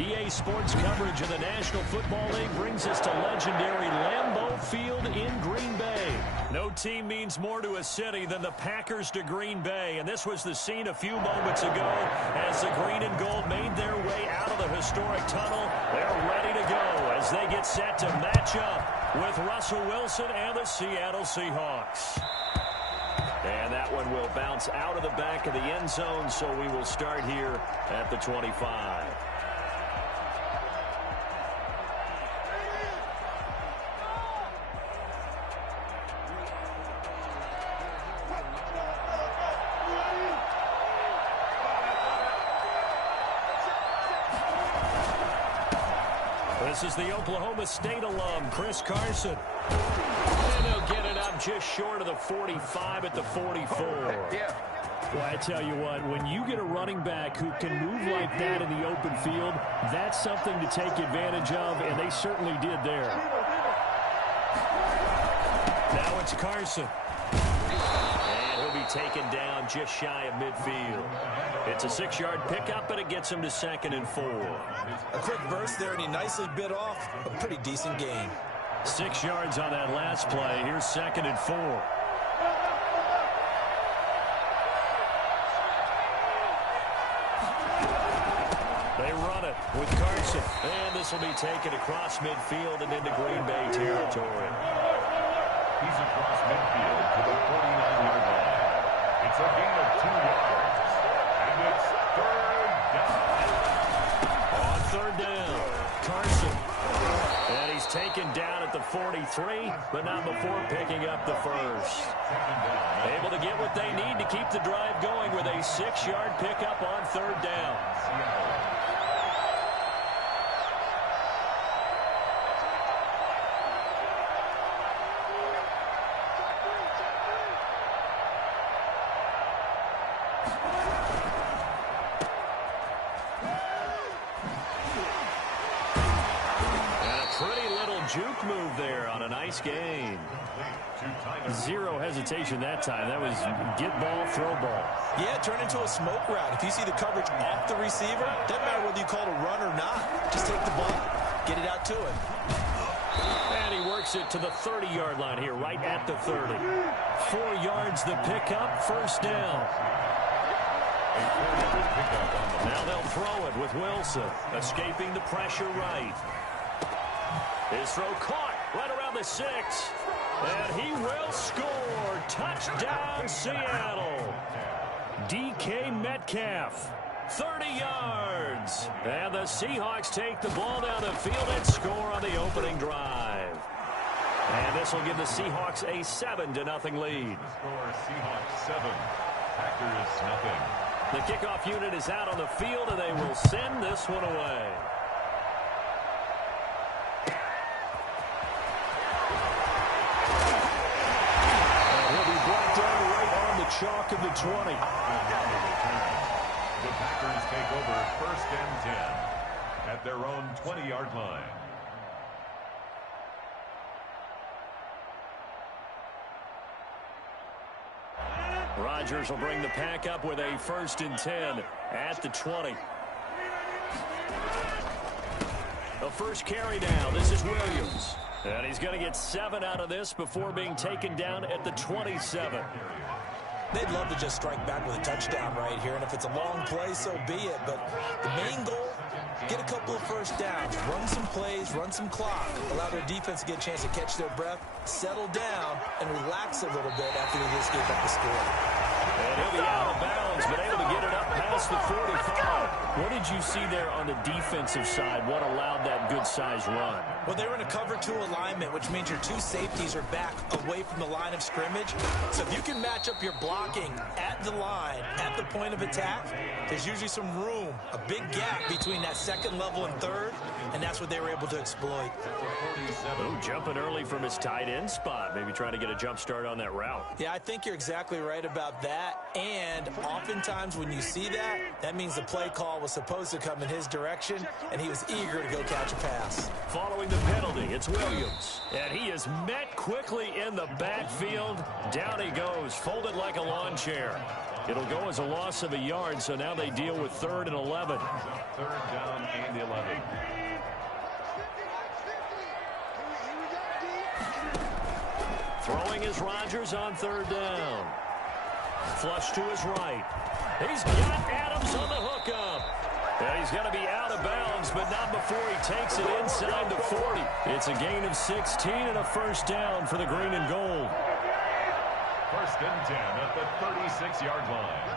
EA Sports coverage of the National Football League brings us to legendary Lambeau Field in Green Bay. No team means more to a city than the Packers to Green Bay, and this was the scene a few moments ago as the green and gold made their way out of the historic tunnel. They're ready to go as they get set to match up with Russell Wilson and the Seattle Seahawks. And that one will bounce out of the back of the end zone, so we will start here at the 25. This is the Oklahoma State alum, Chris Carson. And he'll get it up just short of the 45 at the 44. Yeah. Well, I tell you what, when you get a running back who can move like that in the open field, that's something to take advantage of, and they certainly did there. Now it's Carson. And he'll be taken down just shy of midfield. It's a 6-yard pickup, and it gets him to 2nd and 4. A quick burst there, and he nicely bit off a pretty decent gain. 6 yards on that last play. Here's 2nd and 4. They run it with Carson. And this will be taken across midfield and into Green Bay territory. He's across midfield to the 49-yard line. It's a gain of 2 yards. And it's 3rd down. On 3rd down, Carson. And he's taken down at the 43, but not before picking up the first. Able to get what they need to keep the drive going with a 6-yard pickup on 3rd down. Juke move there on a nice gain. Zero hesitation that time. That was get ball, throw ball. Yeah, turn into a smoke route. If you see the coverage off the receiver, doesn't matter whether you call it a run or not. Just take the ball, get it out to him. And he works it to the 30-yard line here, right at the 30. 4 yards the pickup, 1st down. Now they'll throw it with Wilson, escaping the pressure right. His throw caught right around the 6. And he will score. Touchdown, Seattle. DK Metcalf, 30 yards. And the Seahawks take the ball down the field and score on the opening drive. And this will give the Seahawks a 7-0 lead. Score Seahawks 7, Packers nothing. The kickoff unit is out on the field, and they will send this one away. Chalk of the 20. The Packers take over 1st and 10 at their own 20-yard line. Rodgers will bring the pack up with a 1st and 10 at the 20. The first carry now. This is Williams. And he's going to get 7 out of this before being taken down at the 27. They'd love to just strike back with a touchdown right here, and if it's a long play, so be it. But the main goal, get a couple of 1st downs, run some plays, run some clock, allow their defense to get a chance to catch their breath, settle down, and relax a little bit after they just gave up the score. And he'll be out of bounds, but able to get it up past the 45. What did you see there on the defensive side? What allowed that good-sized run? Well, they were in a cover 2 alignment, which means your 2 safeties are back away from the line of scrimmage. So if you can match up your blocking at the line, at the point of attack, there's usually some room, a big gap between that 2nd level and 3rd, and that's what they were able to exploit. Oh, jumping early from his tight end spot, maybe trying to get a jump start on that route. Yeah, I think you're exactly right about that, and oftentimes when you see that, that means the play call was supposed to come in his direction, and he was eager to go catch a pass. Following the penalty. It's Williams. And he is met quickly in the backfield. Down he goes, folded like a lawn chair. It'll go as a loss of a yard, so now they deal with 3rd and 11. 3rd down and 11. Throwing is Rodgers on 3rd down. Flush to his right. He's got Adams on the hookup. And he's going to be out of bounds, but not before he takes it inside the 40. It's a gain of 16 and a 1st down for the green and gold. 1st and 10 at the 36-yard line.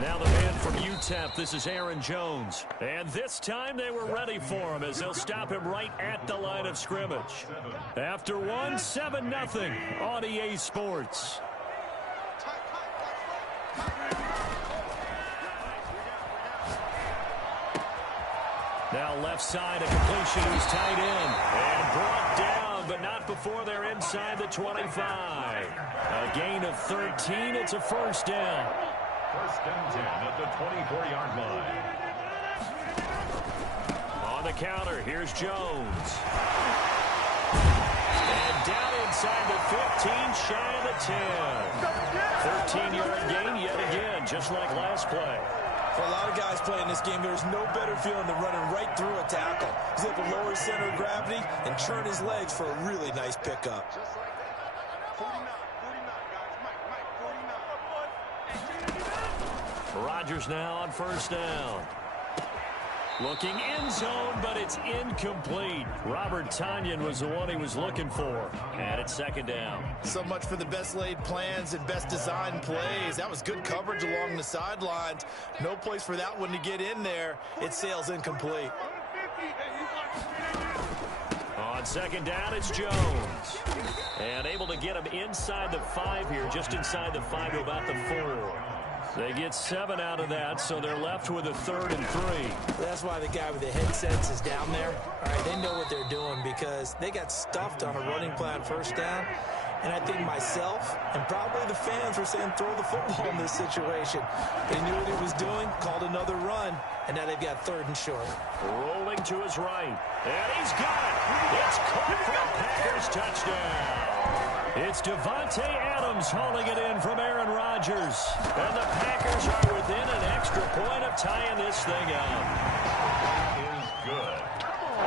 Now the man from UTEP, this is Aaron Jones. And this time they were ready for him as they'll stop him right at the line of scrimmage. After one, 7-0 on EA Sports. Now left side, a completion who's tight end. And brought down, but not before they're inside the 25. A gain of 13, it's a 1st down. 1st and 10 at the 24-yard line. On the counter, here's Jones. And down inside the 15, shy of the 10. 13-yard gain yet again, just like last play. For a lot of guys playing this game, there's no better feeling than running right through a tackle. He's able to lower his center of gravity and churn his legs for a really nice pickup. Rodgers now on 1st down. Looking end zone, but it's incomplete. Robert Tonyan was the one he was looking for. And it's 2nd down. So much for the best laid plans and best designed plays. That was good coverage along the sidelines. No place for that one to get in there. It sails incomplete. On 2nd down, it's Jones. And able to get him inside the 5 here, just inside the 5 to about the 4. They get 7 out of that, so they're left with a 3rd and 3. That's why the guy with the headsets is down there. All right, they know what they're doing because they got stuffed on a running plan 1st down. And I think myself and probably the fans were saying throw the football in this situation. They knew what he was doing, called another run, and now they've got 3rd and short. Rolling to his right. And he's got it. It's caught for a Packers touchdown. It's Devontae Adams hauling it in from Aaron Rodgers. And the Packers are within an extra point of tying this thing up. That is good.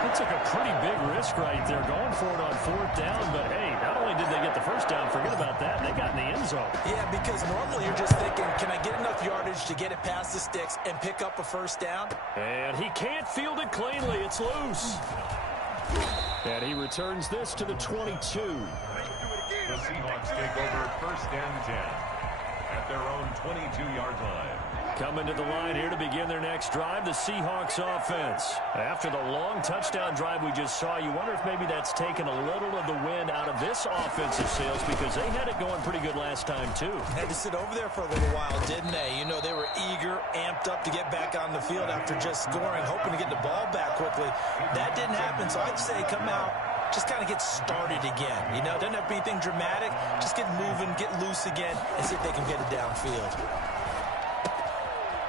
They took a pretty big risk right there going for it on 4th down. But, hey, not only did they get the 1st down, forget about that, they got in the end zone. Yeah, because normally you're just thinking, can I get enough yardage to get it past the sticks and pick up a 1st down? And he can't field it cleanly. It's loose. And he returns this to the 22. The Seahawks take over 1st and 10 at their own 22-yard line. Coming to the line here to begin their next drive, the Seahawks offense. After the long touchdown drive we just saw, you wonder if maybe that's taken a little of the wind out of this offensive sales because they had it going pretty good last time, too. Had to sit over there for a little while, didn't they? You know, they were eager, amped up to get back on the field after just scoring, hoping to get the ball back quickly. That didn't happen, so I'd say come out, just kind of get started again. You know, doesn't have to be anything dramatic. Just get moving, get loose again, and see if they can get it downfield.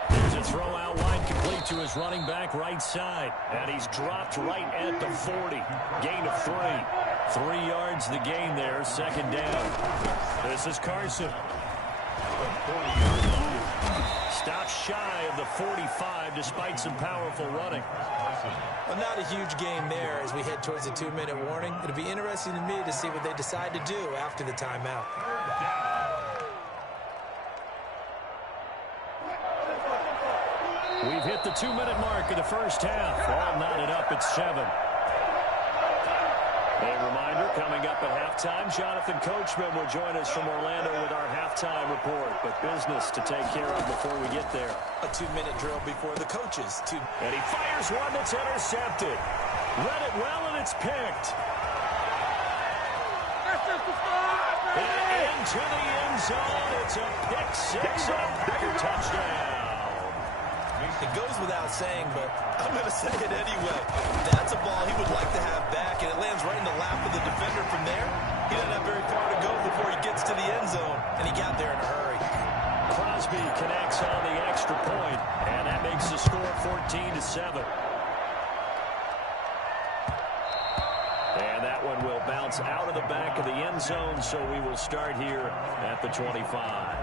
There's a throw out wide complete to his running back right side. And he's dropped right at the 40. Gain of 3. 3 yards the gain there, 2nd down. This is Carson. Stops shy of the 45 despite some powerful running. Well, not a huge game there as we head towards the 2-minute warning. It'll be interesting to me to see what they decide to do after the timeout. We've hit the 2-minute mark of the 1st half. All knotted up at 7. A reminder, coming up at halftime, Jonathan Coachman will join us from Orlando with our halftime report. But business to take care of before we get there. A 2-minute drill before the coaches. And he fires one that's intercepted. Read it well, and it's picked. And into the end zone. It's a pick 6 and a Packer touchdown. It goes without saying, but I'm going to say it anyway. That's a ball he would like to have back, and it lands right in the lap of the defender from there. He doesn't have very far to go before he gets to the end zone, and he got there in a hurry. Crosby connects on the extra point, and that makes the score 14-7. that one will bounce out of the back of the end zone, so we will start here at the 25.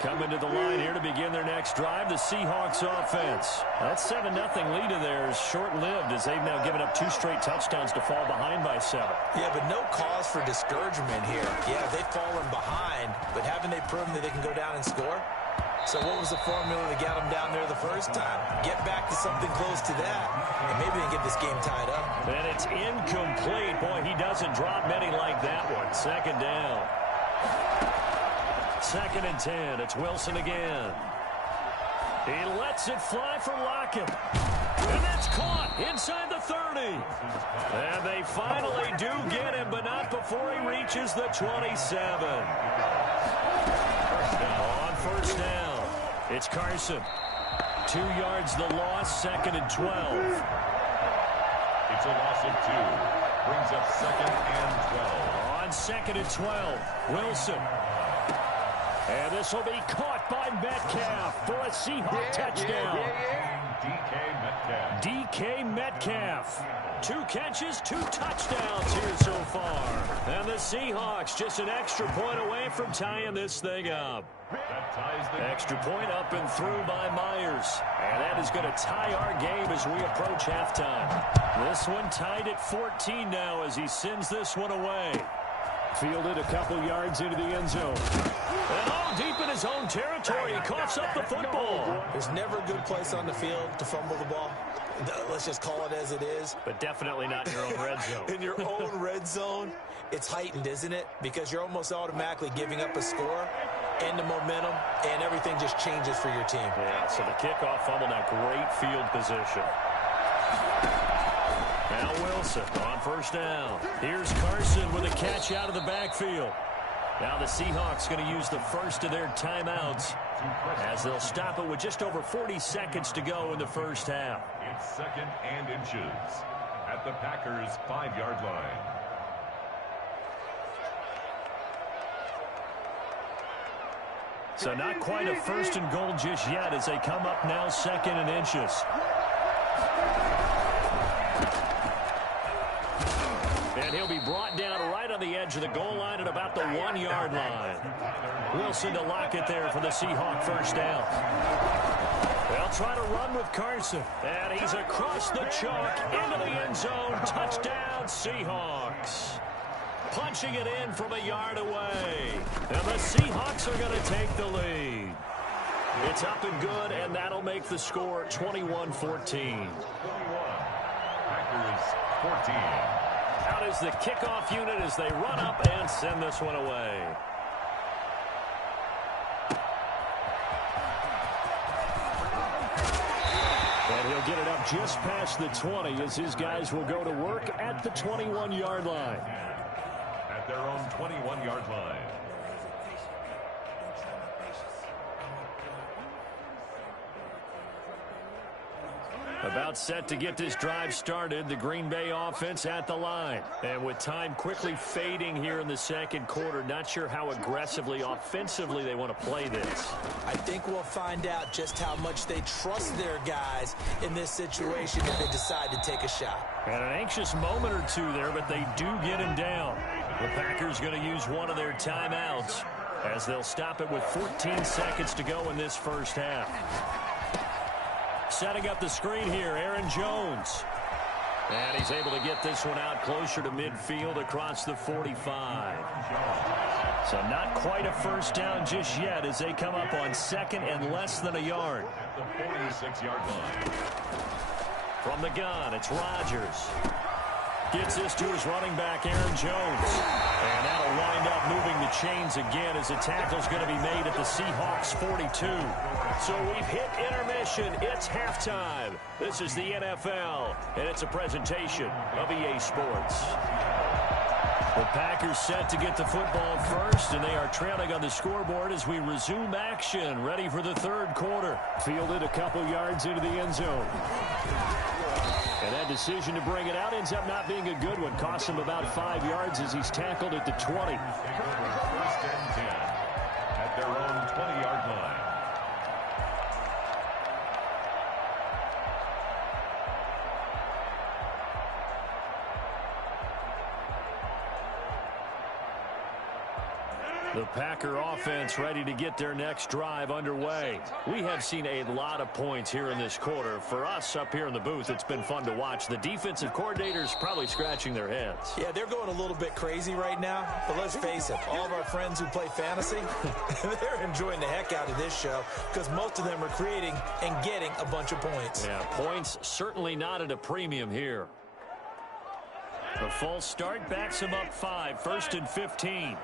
Coming to the line here to begin their next drive, the Seahawks offense. That 7-0 lead of theirs short-lived as they've now given up 2 straight touchdowns to fall behind by 7. Yeah, but no cause for discouragement here. Yeah, they've fallen behind, but haven't they proven that they can go down and score? So what was the formula to get them down there the first time? Get back to something close to that, and maybe they can get this game tied up. And it's incomplete. Boy, he doesn't drop many like that one. Second down. 2nd and 10. It's Wilson again. He lets it fly for Lockett. And that's caught inside the 30. And they finally do get him, but not before he reaches the 27. On first down, it's Carson. 2 yards the loss, 2nd and 12. It's a loss of 2. Brings up 2nd and 12. On 2nd and 12, Wilson. And this will be caught by Metcalf for a Seahawk touchdown. DK Metcalf. 2 catches, 2 touchdowns here so far. And the Seahawks just an extra point away from tying this thing up. Extra point up and through by Myers. And that is going to tie our game as we approach halftime. This one tied at 14 now as he sends this one away. Fielded a couple yards into the end zone. And deep in his own territory, he coughs up the football. There's never a good place on the field to fumble the ball. Let's just call it as it is. But definitely not in your own red zone. In your own red zone, it's heightened, isn't it? Because you're almost automatically giving up a score and the momentum, and everything just changes for your team. Yeah, so the kickoff fumble, now great field position. Now Wilson on first down. Here's Carson with a catch out of the backfield. Now the Seahawks going to use the first of their timeouts as they'll stop it with just over 40 seconds to go in the first half. It's 2nd and inches at the Packers' 5-yard line. So not quite a 1st and goal just yet as they come up now 2nd and inches. And he'll be brought down right on the edge of the goal line at about the 1-yard line. Wilson to Lockett there for the Seahawk first down. They'll try to run with Carson. And he's across the chalk into the end zone. Touchdown, Seahawks. Punching it in from a yard away. And the Seahawks are going to take the lead. It's up and good, and that'll make the score 21-14. 21. Packers 14. Out is the kickoff unit as they run up and send this one away. And he'll get it up just past the 20 as his guys will go to work at the 21-yard line. At their own 21-yard line. About set to get this drive started, the Green Bay offense at the line. And with time quickly fading here in the second quarter, not sure how aggressively, offensively they want to play this. I think we'll find out just how much they trust their guys in this situation if they decide to take a shot. And an anxious moment or two there, but they do get him down. The Packers going to use one of their timeouts as they'll stop it with 14 seconds to go in this first half. Setting up the screen here, Aaron Jones. And he's able to get this one out closer to midfield across the 45. So not quite a first down just yet as they come up on 2nd and less than a yard. At the 46-yard line. From the gun, it's Rodgers. Gets this to his running back, Aaron Jones. And that'll wind up moving the chains again as the tackle's going to be made at the Seahawks 42. So we've hit intermission. It's halftime. This is the NFL, and it's a presentation of EA Sports. The Packers set to get the football first, and they are trailing on the scoreboard as we resume action, ready for the third quarter. Fielded a couple yards into the end zone. And that decision to bring it out ends up not being a good one. Costs him about 5 yards as he's tackled at the 20. First and 10 at their own 20-yard line. The Packer offense ready to get their next drive underway. We have seen a lot of points here in this quarter. For us up here in the booth, it's been fun to watch. The defensive coordinators probably scratching their heads. Yeah, they're going a little bit crazy right now. But let's face it, all of our friends who play fantasy, they're enjoying the heck out of this show because most of them are creating and getting a bunch of points. Yeah, points certainly not at a premium here. The false start backs him up 5, 1st and 15.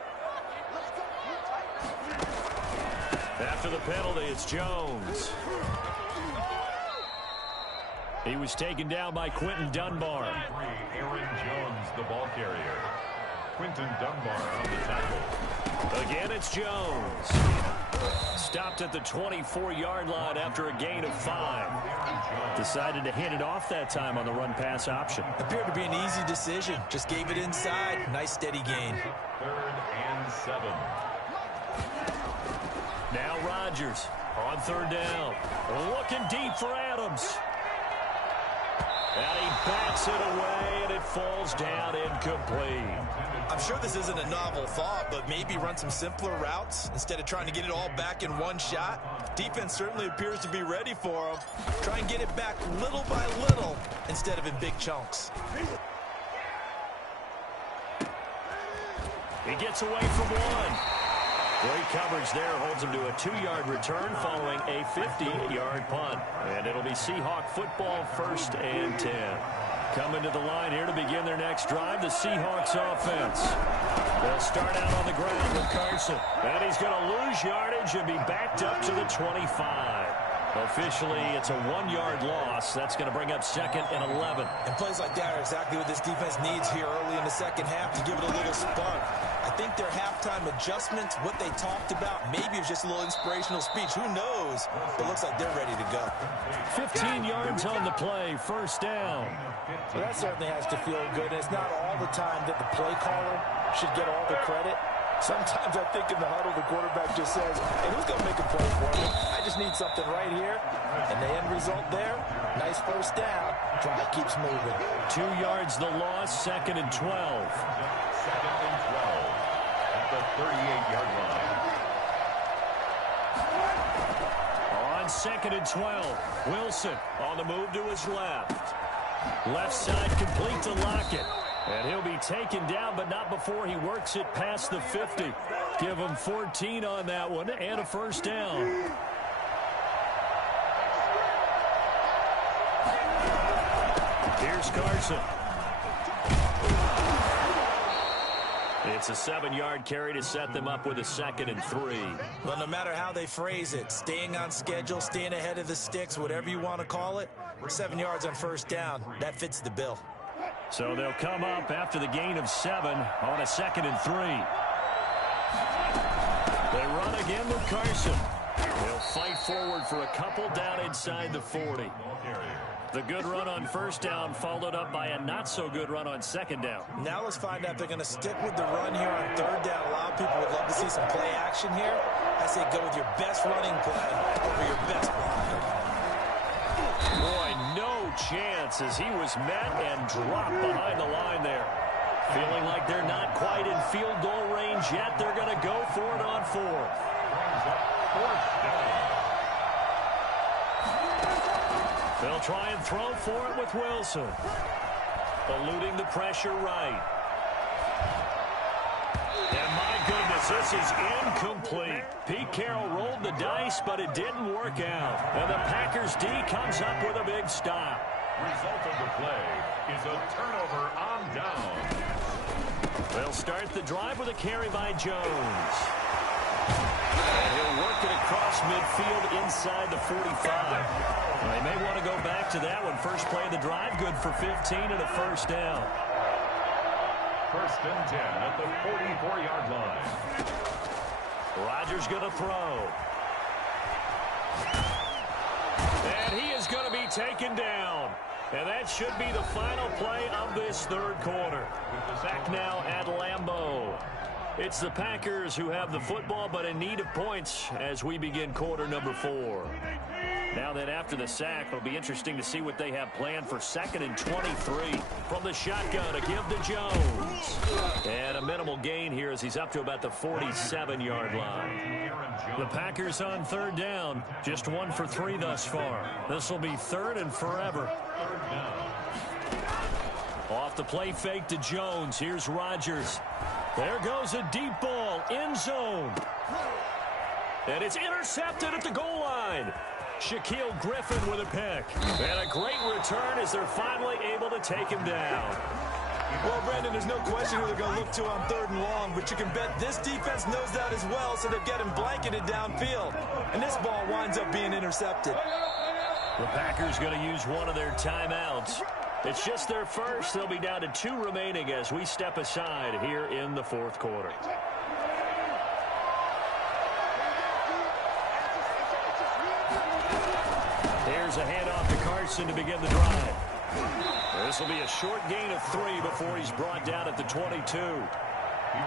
After the penalty, it's Jones. He was taken down by Quinton Dunbar. Aaron Jones, the ball carrier. Quinton Dunbar on the tackle. Again, it's Jones. Stopped at the 24-yard line after a gain of 5. Decided to hand it off that time on the run-pass option. Appeared to be an easy decision. Just gave it inside. Nice, steady gain. 3rd and 7. Now Rodgers on 3rd down. Looking deep for Adams. And he backs it away, and it falls down incomplete. I'm sure this isn't a novel thought, but maybe run some simpler routes instead of trying to get it all back in one shot. Defense certainly appears to be ready for him. Try and get it back little by little instead of in big chunks. He gets away from one. Great coverage there, holds him to a 2-yard return following a 50-yard punt. And it'll be Seahawk football, 1st and 10. Coming to the line here to begin their next drive, the Seahawks offense. They'll start out on the ground with Carson. And he's going to lose yardage and be backed up to the 25. Officially, it's a 1-yard loss. That's going to bring up 2nd and 11. And plays like that are exactly what this defense needs here early in the second half to give it a little spark. I think their halftime adjustments, what they talked about, maybe it was just a little inspirational speech. Who knows? But it looks like they're ready to go. 15 yards on the play, 1st down. Well, that certainly has to feel good. And it's not all the time that the play caller should get all the credit. Sometimes I think in the huddle, the quarterback just says, hey, who's going to make a play for me? I just need something right here. And the end result there, nice 1st down. Drive keeps moving. 2 yards the loss, 2nd and 12. 2nd and 12 at the 38-yard line. On 2nd and 12, Wilson on the move to his left. Left side complete to Lockett. And he'll be taken down, but not before he works it past the 50. Give him 14 on that one and a 1st down. Here's Carson. It's a 7-yard carry to set them up with a 2nd and 3. Well, no matter how they phrase it, staying on schedule, staying ahead of the sticks, whatever you want to call it, 7 yards on 1st down, that fits the bill. So they'll come up after the gain of 7 on a 2nd and 3. They run again with Carson. They'll fight forward for a couple down inside the 40. The good run on 1st down followed up by a not-so-good run on 2nd down. Now let's find out if they're going to stick with the run here on 3rd down. A lot of people would love to see some play action here. I say go with your best running play over your best blocker. Boy, no chance as he was met and dropped behind the line there. Feeling like they're not quite in field goal range yet. They're going to go for it on 4th. Brings up 4th down. They'll try and throw for it with Wilson. Eluding the pressure right. And my goodness, this is incomplete. Pete Carroll rolled the dice, but it didn't work out. And the Packers D comes up with a big stop. Result of the play is a turnover on down. They'll start the drive with a carry by Jones. And he'll work it across midfield inside the 45. They may want to go back to that one. First play of the drive, good for 15 and a 1st down. 1st and 10 at the 44-yard line. Rodgers going to throw. And he is going to be taken down. And that should be the final play of this 3rd quarter. Back now at Lambeau. It's the Packers who have the football, but in need of points as we begin quarter number 4. Now then, after the sack, it'll be interesting to see what they have planned for 2nd and 23. From the shotgun, a give to Jones. And a minimal gain here as he's up to about the 47-yard line. The Packers on 3rd down. Just 1 for 3 thus far. This will be 3rd and forever. Off the play fake to Jones. Here's Rodgers. There goes a deep ball. End zone. And it's intercepted at the goal line. Shaquille Griffin with a pick. And a great return as they're finally able to take him down. Well, Brandon, there's no question who they're going to look to on 3rd and long, but you can bet this defense knows that as well, so they're getting blanketed downfield. And this ball winds up being intercepted. The Packers going to use one of their timeouts. It's just their first. They'll be down to 2 remaining as we step aside here in the 4th quarter. Here's a handoff to Carson to begin the drive. This will be a short gain of 3 before he's brought down at the 22.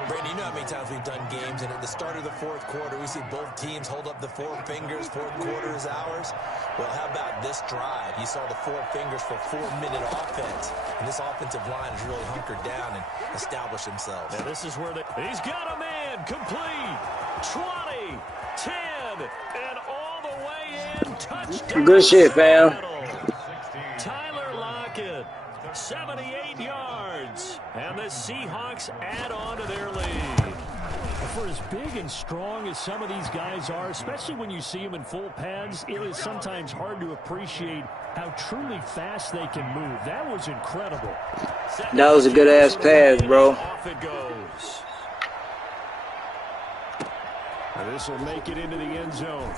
Brandon, you know how many times we've done games, and at the start of the 4th quarter, we see both teams hold up the 4 fingers, 4th quarter is ours. Well, how about this drive? You saw the 4 fingers for 4-minute offense, and this offensive line has really hunkered down and established themselves. Now this is where he's got a man, complete, 20, 10, and all the way in, touchdown. Good shit, fam. Tyler Lockett, 78 yards, and the Seahawks add on to their lead. For as big and strong as some of these guys are, especially when you see them in full pads, it is sometimes hard to appreciate how truly fast they can move. That was incredible. That was a good-ass pass, bro. Off it goes. And this will make it into the end zone.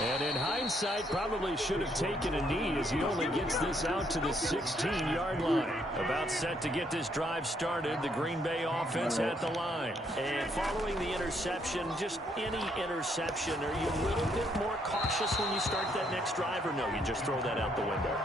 And in hindsight, probably should have taken a knee as he only gets this out to the 16-yard line. About set to get this drive started, the Green Bay offense at the line. And following the interception, just any interception, are you a little bit more cautious when you start that next drive, or no, you just throw that out the window?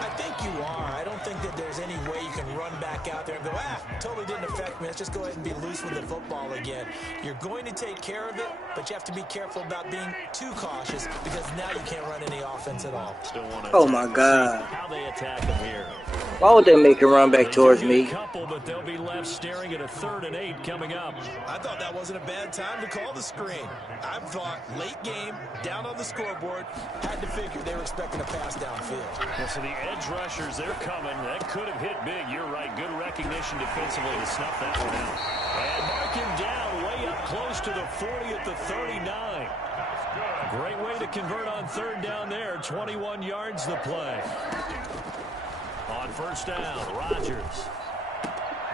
I think you are. I don't think that there's any way you can run back out there and go, totally didn't affect me. Let's just go ahead and be loose with the football again. You're going to take care of it, but you have to be careful about being too cautious, because now you can't run any offense at all. Oh my God. How they attack them here. Why would they make him run back towards me? Couple, but they'll be left staring at a 3rd and 8 coming up. I thought that wasn't a bad time to call the screen. I thought late game, down on the scoreboard, had to figure they were expecting a pass downfield. Well, so the edge rushers, they're coming. That could have hit big. You're right. Good recognition defensively to snuff that one out. And mark him down way up close to the 40 at the 39. Great way to convert on 3rd down there. 21 yards the play. On 1st down, Rodgers.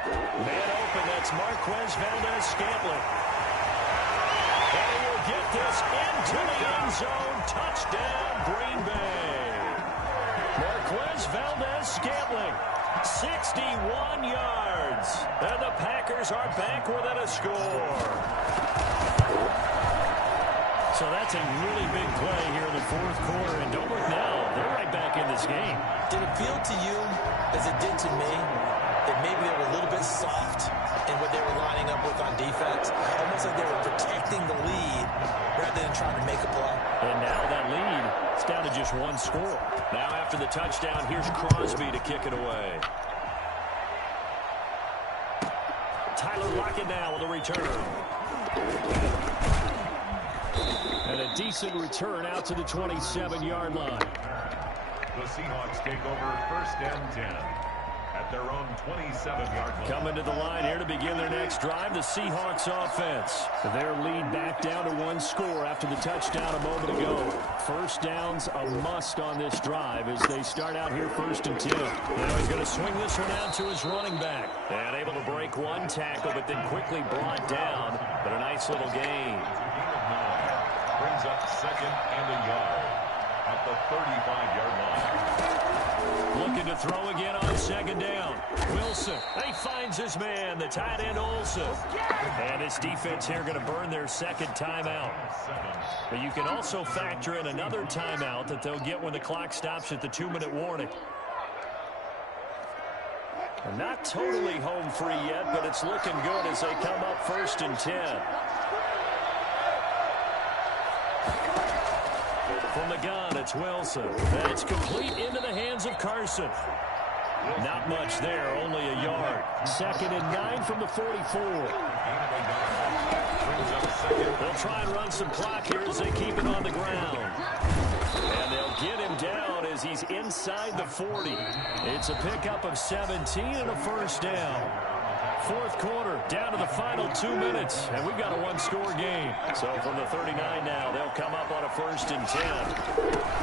Man open, that's Marquez Valdez-Scantling. And he will get this into the end zone. Touchdown, Green Bay. Marquez Valdez-Scantling, 61 yards. And the Packers are back within a score. So that's a really big play here in the 4th quarter. And don't look now, they're right back in this game. Did it feel to you, as it did to me, that maybe they were a little bit soft in what they were lining up with on defense? Almost like they were protecting the lead rather than trying to make a play. And now that lead, it's down to just 1 score. Now after the touchdown, here's Crosby to kick it away. Tyler Lockett now with a return. And a decent return out to the 27-yard line. The Seahawks take over 1st and 10 at their own 27-yard line. Coming to the line here to begin their next drive, the Seahawks offense. Their lead back down to 1 score after the touchdown a moment ago. 1st down's a must on this drive as they start out here 1st and 10. Now he's going to swing this one out to his running back. And able to break 1 tackle, but then quickly brought down. But a nice little gain. Brings up 2nd and a yard at the 35-yard line. Looking to throw again on 2nd down. Wilson, he finds his man, the tight end Olsen. And his defense here going to burn their 2nd timeout. But you can also factor in another timeout that they'll get when the clock stops at the 2-minute warning. They're not totally home free yet, but it's looking good as they come up 1st and 10. From the gun, it's Wilson. And it's complete into the hands of Carson. Not much there, only a yard. 2nd and 9 from the 44. They'll try and run some clock here as they keep it on the ground. And they'll get him down as he's inside the 40. It's a pickup of 17 and a first down. 4th quarter, down to the final 2 minutes, and we've got a one-score game. So from the 39 now, they'll come up on a 1st and 10.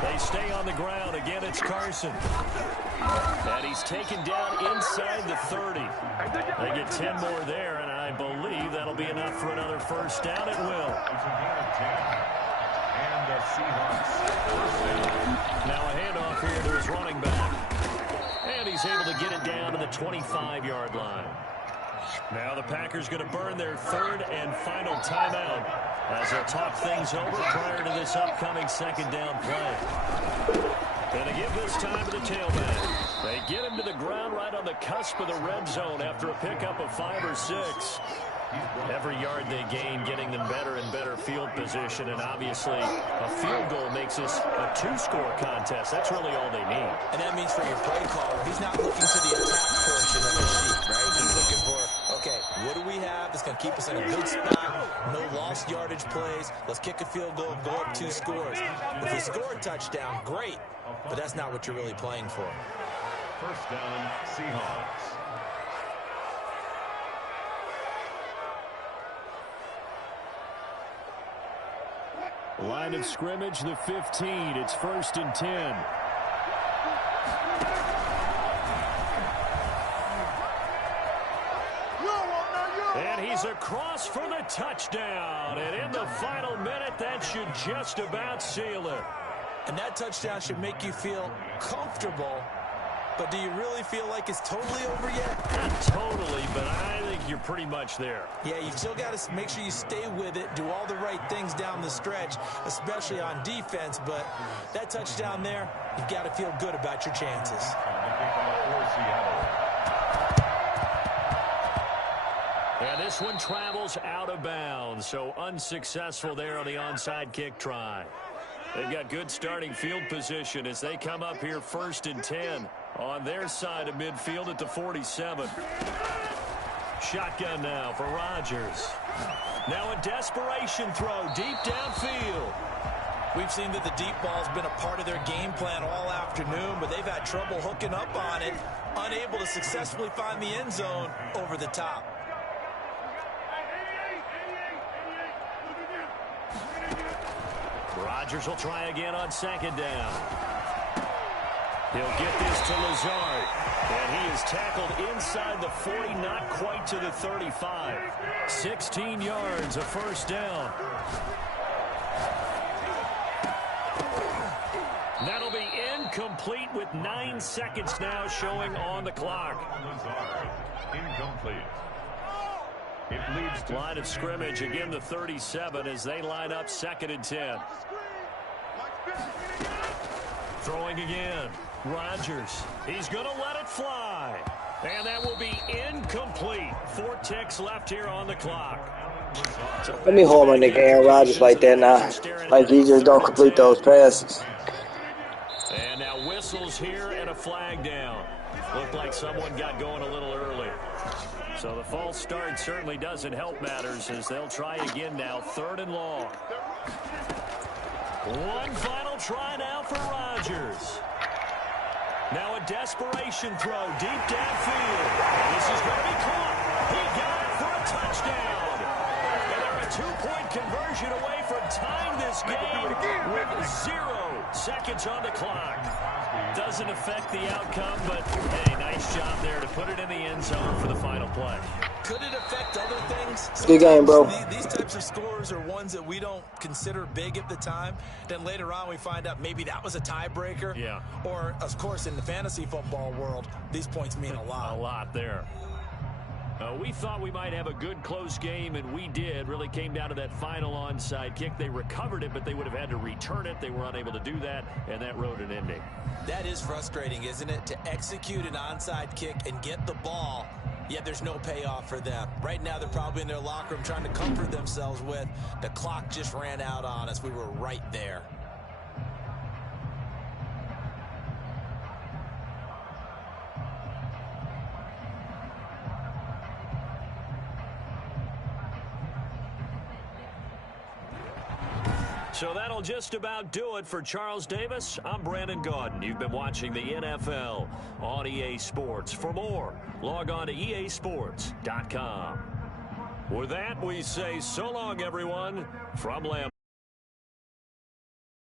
They stay on the ground. Again, it's Carson. And he's taken down inside the 30. They get 10 more there, and I believe that'll be enough for another first down. It will. And the Seahawks. Now a handoff here to his running back. And he's able to get it down to the 25-yard line. Now the Packers going to burn their 3rd and final timeout as they'll talk things over prior to this upcoming 2nd down play. And they give this time to the tailback. They get him to the ground right on the cusp of the red zone after a pickup of 5 or 6. Every yard they gain, getting them better and better field position, and obviously a field goal makes this a 2-score contest. That's really all they need. And that means for your play caller, he's not looking to the attack portion of the sheet, right? He's looking for, okay, what do we have that's going to keep us in a good spot? No lost yardage plays. Let's kick a field goal, go up 2 scores. If we score a touchdown, great, but that's not what you're really playing for. First down, Seahawks. Line of scrimmage, the 15. It's 1st and 10. And he's across for the touchdown. And in the final minute, that should just about seal it. And that touchdown should make you feel comfortable. But do you really feel like it's totally over yet? Not totally, but I think you're pretty much there. Yeah, you've still got to make sure you stay with it, do all the right things down the stretch, especially on defense. But that touchdown there, you've got to feel good about your chances. And this one travels out of bounds, so unsuccessful there on the onside kick try. They've got good starting field position as they come up here 1st and 10 on their side of midfield at the 47. Shotgun now for Rodgers. Now a desperation throw deep downfield. We've seen that the deep ball's been a part of their game plan all afternoon, but they've had trouble hooking up on it, unable to successfully find the end zone over the top. Rodgers will try again on 2nd down. He'll get this to Lazard. And he is tackled inside the 40, not quite to the 35. 16 yards, a first down. That'll be incomplete with 9 seconds now showing on the clock. Incomplete. It leads to line of scrimmage, again the 37 as they line up 2nd and 10. Throwing again. Rodgers. He's going to let it fly. And that will be incomplete. 4 ticks left here on the clock. Let me hold my nigga Aaron Rodgers like that now. Like he just don't complete those passes. And now whistles here and a flag down. Looked like someone got going a little early. So the false start certainly doesn't help matters as they'll try again now. 3rd and long. One final try now for Rodgers. Now a desperation throw deep downfield. This is going to be caught. He got it for a touchdown. And they're a 2-point conversion away from tying this game with 0 seconds on the clock. Doesn't affect the outcome, but hey, nice job there to put it in the end zone for the final play. Could it affect other things? Good game, bro. These types of scores are ones that we don't consider big at the time. Then later on we find out maybe that was a tiebreaker. Yeah. Or, of course, in the fantasy football world, these points mean a lot. A lot there. We thought we might have a good close game, and we did. Really came down to that final onside kick. They recovered it, but they would have had to return it. They were unable to do that, and that wrote an ending. That is frustrating, isn't it? To execute an onside kick and get the ball, yet there's no payoff for them. Right now, they're probably in their locker room trying to comfort themselves with, the clock just ran out on us. We were right there. So that'll just about do it for Charles Davis. I'm Brandon Gaudin. You've been watching the NFL on EA Sports. For more, log on to easports.com. With that, we say so long, everyone, from Lambeau.